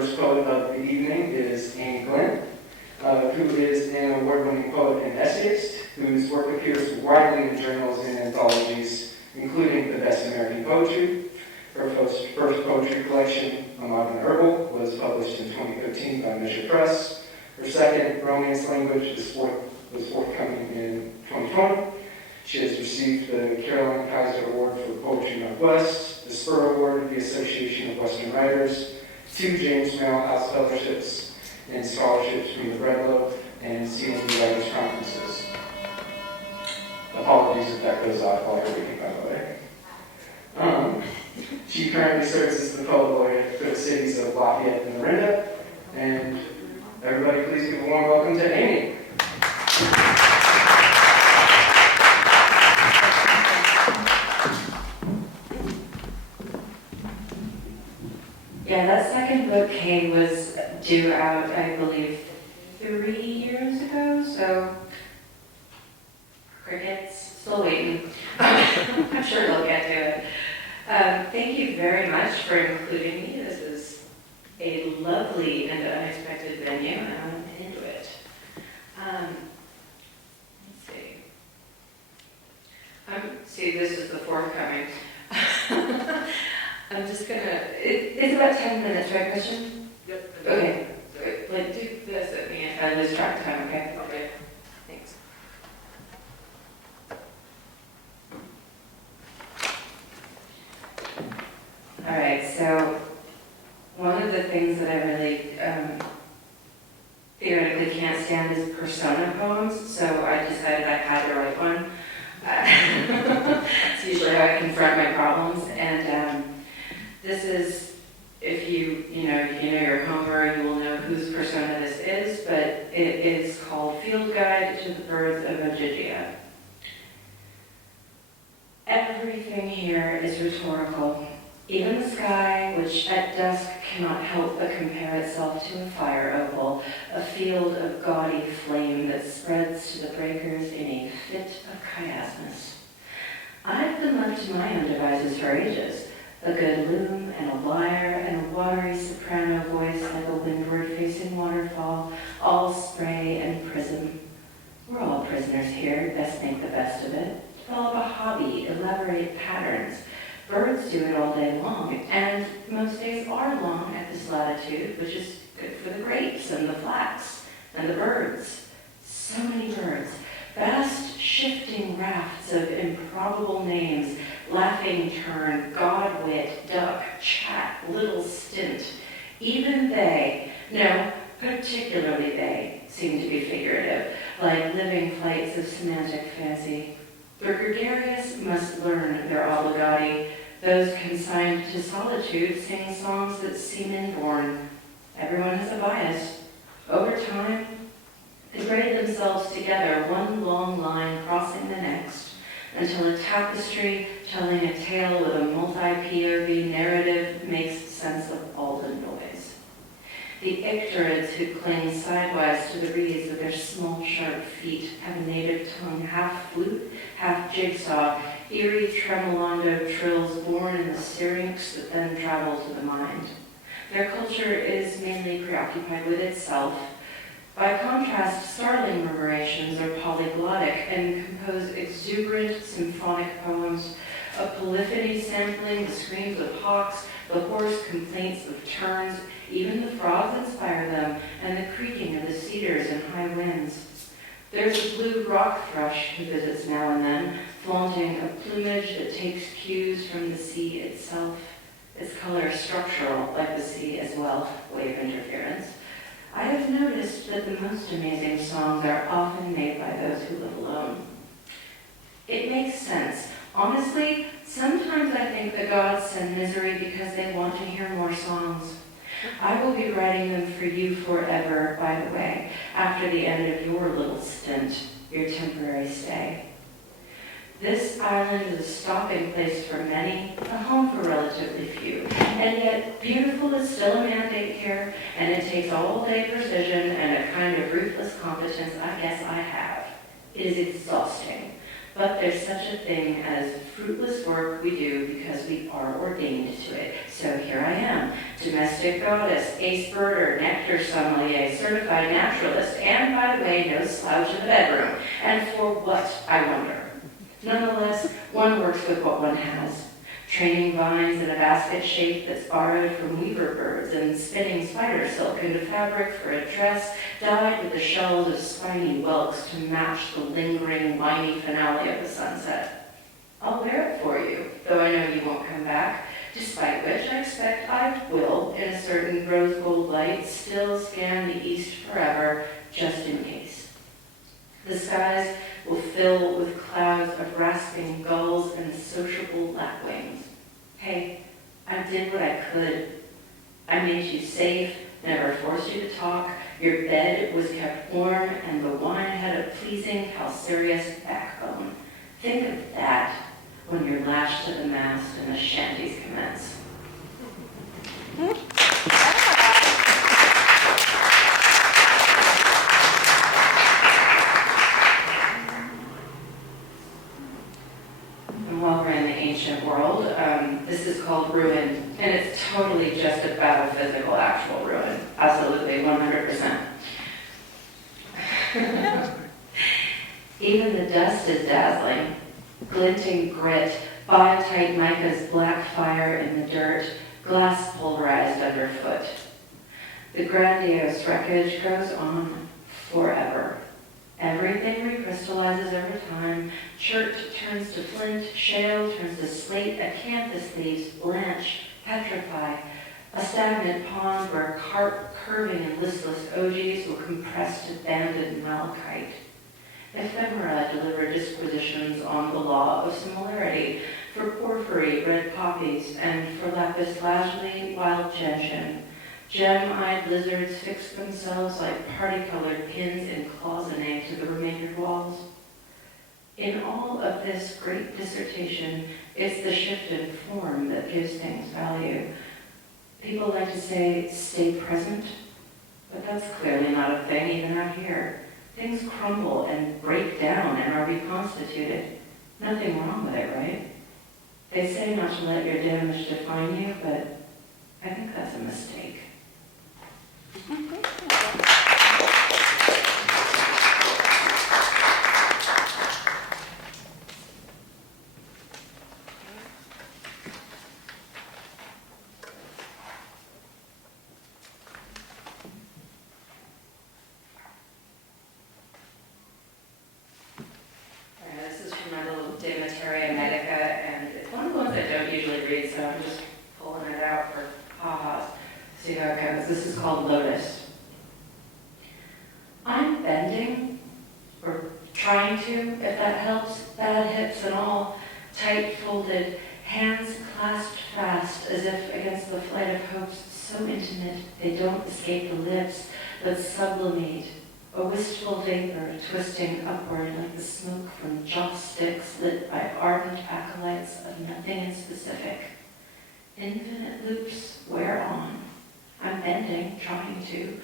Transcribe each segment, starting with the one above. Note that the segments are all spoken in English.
first poet of the evening is Glynn, who is an award-winning poet and essayist, whose work appears widely in journals and anthologies, including The Best American Poetry. Her first poetry collection, A Modern Herbal, was published in 2013 by Measure Press. Her second, Romance Language, was forthcoming in 2020. She has received the Caroline Kaiser Award for Poetry Northwest, the Spur Award of the Association of Western Writers, 2 James Merrill House Fellowships and scholarships from the Bread Loaf and CND Writers Conferences. Apologies if that goes off while you're reading, by the way. She currently serves as the poet laureate for the cities of Laureate and Laureate. And everybody, please give a warm welcome to Amy. Yeah, that second book, Kay, was due out, I believe, 3 years ago, so crickets, still waiting. I'm sure they'll get to it. Thank you very much for including me. This is a lovely and unexpected venue, and I'm into it. Let's see. This is the forthcoming. I'm just gonna, it's about 10 minutes, right, Christian? Yep. Okay, like do this at the end. I lose track of time, okay? Okay. Thanks. All right, so one of the things that I really theoretically can't stand is persona poems, so I decided I had to write one. It's usually how I confront my problems, and this is, if you know your Homer, you will know whose persona this is, but it is called Field Guide to the Birds of Ogygia. Everything here is rhetorical. Even the sky, which at dusk cannot help but compare itself to a fire opal, a field of gaudy flame that spreads to the breakers in a fit of chiasmus. I've been left to my own devices for ages. A good loom and a lyre and a watery soprano voice like a windward-facing waterfall, all spray and prism. We're all prisoners here, best make the best of it. Develop a hobby, elaborate patterns. Birds do it all day long, and most days are long at this latitude, which is good for the grapes and the flax and the birds. So many birds. Vast shifting rafts of improbable names, laughing tern, godwit, duck, chat, little stint. Even they, no, particularly they, seem to be figurative, like living flights of semantic fancy. The gregarious must learn their obligati. Those consigned to solitude sing songs that seem inborn. Everyone has a bias. Over time, they braid themselves together, one long line crossing the next, until a tapestry telling a tale with a multi-POV narrative makes sense of all the noise. The icterids who cling sidewise to the reeds with their small, sharp feet have a native tongue, half flute, half jigsaw, eerie tremolando trills born in the syrinx that then travel to the mind. Their culture is mainly preoccupied with itself. By contrast, starling reverberations are polyglottic and compose exuberant symphonic poems, a polyphony sampling the screams of hawks, the hoarse complaints of terns. Even the frogs inspire them, and the creaking of the cedars in high winds. There's a blue rock thrush who visits now and then, flaunting a plumage that takes cues from the sea itself. Its color is structural, like the sea as well, wave interference. I have noticed that the most amazing songs are often made by those who live alone. It makes sense. Honestly, sometimes I think the gods send misery because they want to hear more songs. I will be writing them for you forever, by the way, after the end of your little stint, your temporary stay. This island is a stopping place for many, a home for relatively few, and yet beautiful is still a mandate here, and it takes all-day precision and a kind of ruthless competence I guess I have. It is exhausting. But there's such a thing as fruitless work we do because we are ordained to it. So here I am, domestic goddess, ace birder, nectar sommelier, certified naturalist, and by the way, no slouch in the bedroom. And for what, I wonder? Nonetheless, one works with what one has. Training vines in a basket shape that's borrowed from weaver birds and spinning spider silk into fabric for a dress dyed with the shells of spiny whelks to match the lingering, whiny finale of the sunset. I'll wear it for you, though I know you won't come back, despite which I expect I will, in a certain rose gold light, still scan the east forever, just in case. The skies will fill with clouds of rasping gulls and sociable lapwings. Hey, I did what I could. I made you safe, never forced you to talk, your bed was kept warm, and the wine had a pleasing, calcareous backbone. Think of that when you're lashed to the mast and the shanties commence. And while we're in the ancient world, this is called ruin, and it's totally just about a physical, actual ruin. Absolutely, 100%. Even the dust is dazzling. Glinting grit, biotite mica's black fire in the dirt, glass pulverized underfoot. The grandiose wreckage goes on forever. Everything recrystallizes over time. Chert turns to flint, shale turns to slate, acanthus leaves blanch, petrify. A stagnant pond where carp curving in listless ogies will compress to banded malachite. Ephemera deliver disquisitions on the law of similarity, for porphyry, red poppies, and for lapis lazuli, wild gentian. Gem-eyed lizards fix themselves like party-colored pins in cloisonne to the remaindered walls. In all of this great dissertation, it's the shift in form that gives things value. People like to say, stay present, but that's clearly not a thing even out here. Things crumble and break down and are reconstituted. Nothing wrong with it, right? They say not to let your damage define you, but I think that's a mistake. This is from my little De Materia Medica, and it's one of the ones I don't usually read, so I'm just pulling it out for ha-has. See how it goes. This is called Lotus. I'm bending, or trying to, if that helps, bad hips and all, tight folded, hands clasped fast as if against the flight of hopes so intimate they don't escape the lips, but sublimate, a wistful vapor twisting upward like the smoke from joss sticks lit by ardent acolytes of nothing in specific. Infinite loops wear on. I'm bending, trying to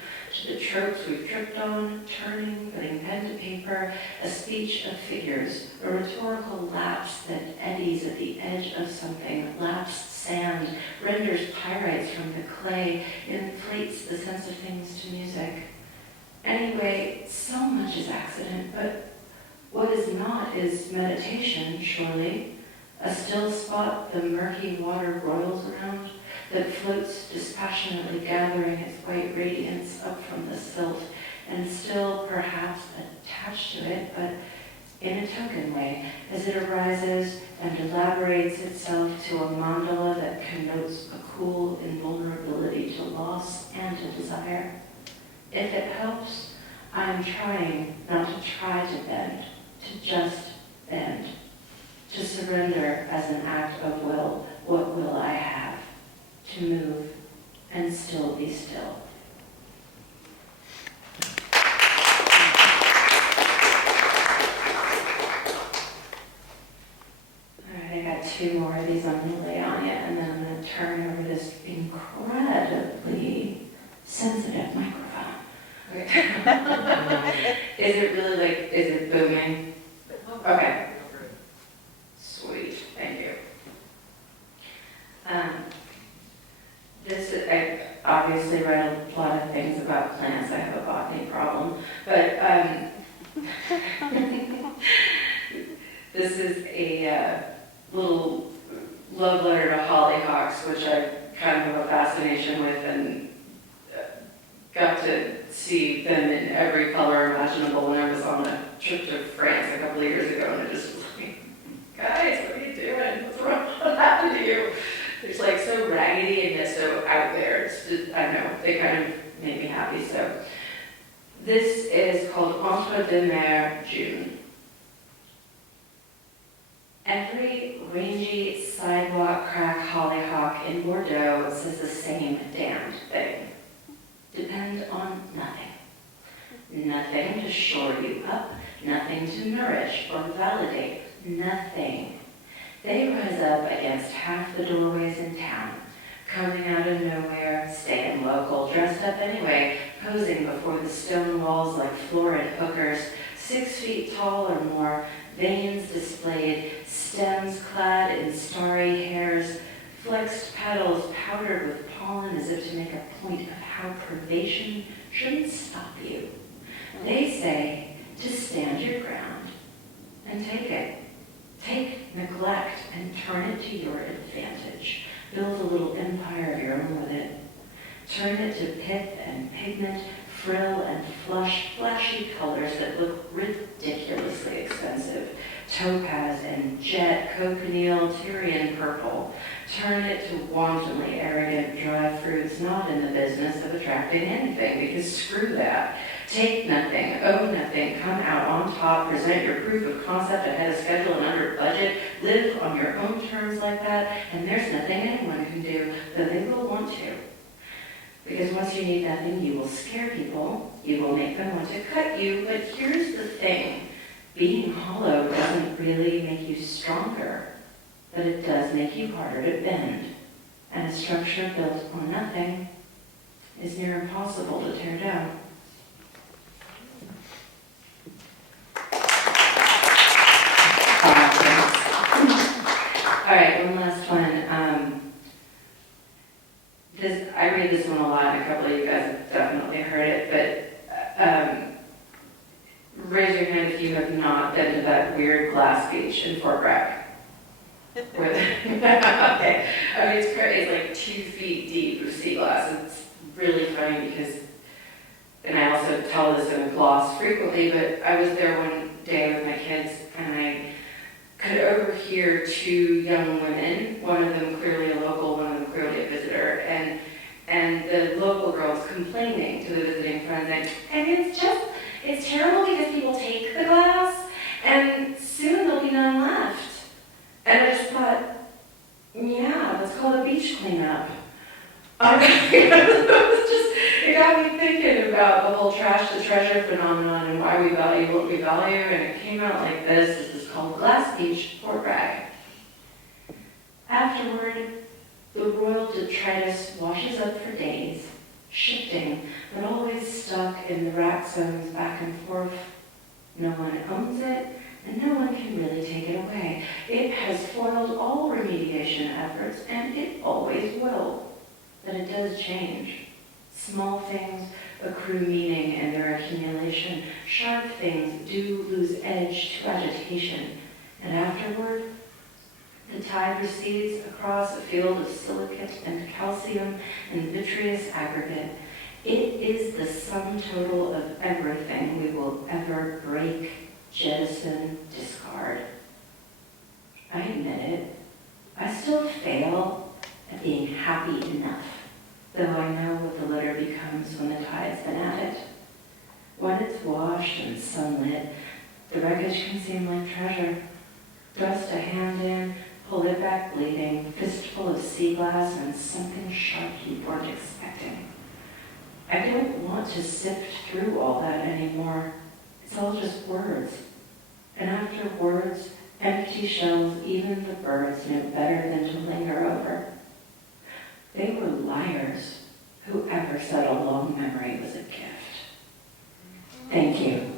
the tropes we've tripped on, turning, putting pen to paper, a speech of figures, a rhetorical lapse that eddies at the edge of something, lapsed sand, renders pyrites from the clay, inflates the sense of things to music. Anyway, so much is accident, but what is not is meditation, surely. A still spot the murky water roils around, that floats dispassionately gathering its white radiance up from the silt, and still perhaps attached to it, but in a token way, as it arises and elaborates itself to a mandala that connotes a cool invulnerability to loss and to desire. If it helps, I'm trying not to try to bend, to just bend, to surrender as an act of will. What will I have? To move and still be still. All right, I got two more of these I'm going to lay on you, and then I'm going to turn over this incredibly sensitive microphone. Okay. Is it really is it booming? Okay. honestly write a lot of things about plants. I have a botany problem. But this is a little love letter to hollyhocks, which I kind of have a fascination with, and got to see them in every color imaginable when I was on a trip to France a couple of years ago, and I just was like, guys, what are you doing? What's wrong? What happened to you? It's like so raggedy and yet so out there. It's just, I don't know, they kind of make me happy. So this is called Entre deux Mers, June. Every rangy sidewalk crack hollyhock in Bordeaux says the same damned thing. Depend on nothing. Nothing to shore you up, nothing to nourish or validate, nothing. They rise up against half the doorways in town, coming out of nowhere, staying local, dressed up anyway, posing before the stone walls like florid hookers, 6 feet tall or more, veins displayed, stems clad in starry hairs, flexed petals powdered with pollen as if to make a point of how privation shouldn't stop you. They say to stand your ground and take it. Take neglect and turn it to your advantage. Build a little empire of your own with it. Turn it to pith and pigment, frill and flashy colors that look ridiculously expensive. Topaz and jet, cochineal, Tyrian purple. Turn it to wantonly arrogant dry fruits not in the business of attracting anything, because screw that. Take nothing, owe nothing, come out on top, present your proof of concept ahead of schedule and under budget, live on your own terms like that, and there's nothing anyone can do, though they will want to. Because once you need nothing, you will scare people, you will make them want to cut you, but here's the thing. Being hollow doesn't really make you stronger, but it does make you harder to bend. And a structure built on nothing is near impossible to tear down. All right, one last one. I read this one a lot, and a couple of you guys have definitely heard it, but raise your hand if you have not been to that weird glass beach in Fort Bragg. Okay. I mean, it's crazy. It's like 2 feet deep of sea glass. It's really funny because, and I also tell this in a gloss frequently, but I was there one day with my kids, and I could overhear 2 young women, one of them clearly a local, one of them clearly a visitor, and the local girls complaining to the visiting friends, and it's terrible because people take the glass, and soon there'll be none left. And I just thought, yeah, that's called a beach cleanup. It got me thinking about the whole trash to treasure phenomenon and why we value what we value, and it came out like this. This is called Glass Beach, Fort Bragg. Afterward, the royal detritus washes up for days, shifting, but always stuck in the rack zones back and forth. No one owns it, and no one can really take it away. It has foiled all remediation efforts, and it always will. But it does change. Small things accrue meaning in their accumulation. Sharp things do lose edge to agitation. And afterward, the tide recedes across a field of silicate and calcium and vitreous aggregate. It is the sum total of everything we will ever break, jettison, discard. I admit it. I still fail at being happy enough, though I know what the litter becomes when the tide's been at it. When it's washed and sunlit, the wreckage can seem like treasure. Thrust a hand in, pull it back bleeding, fistful of sea glass and something sharp you weren't expecting. I don't want to sift through all that anymore. It's all just words. And after words, empty shells even the birds know better than to linger over. They were liars. Whoever said a long memory was a gift. Thank you.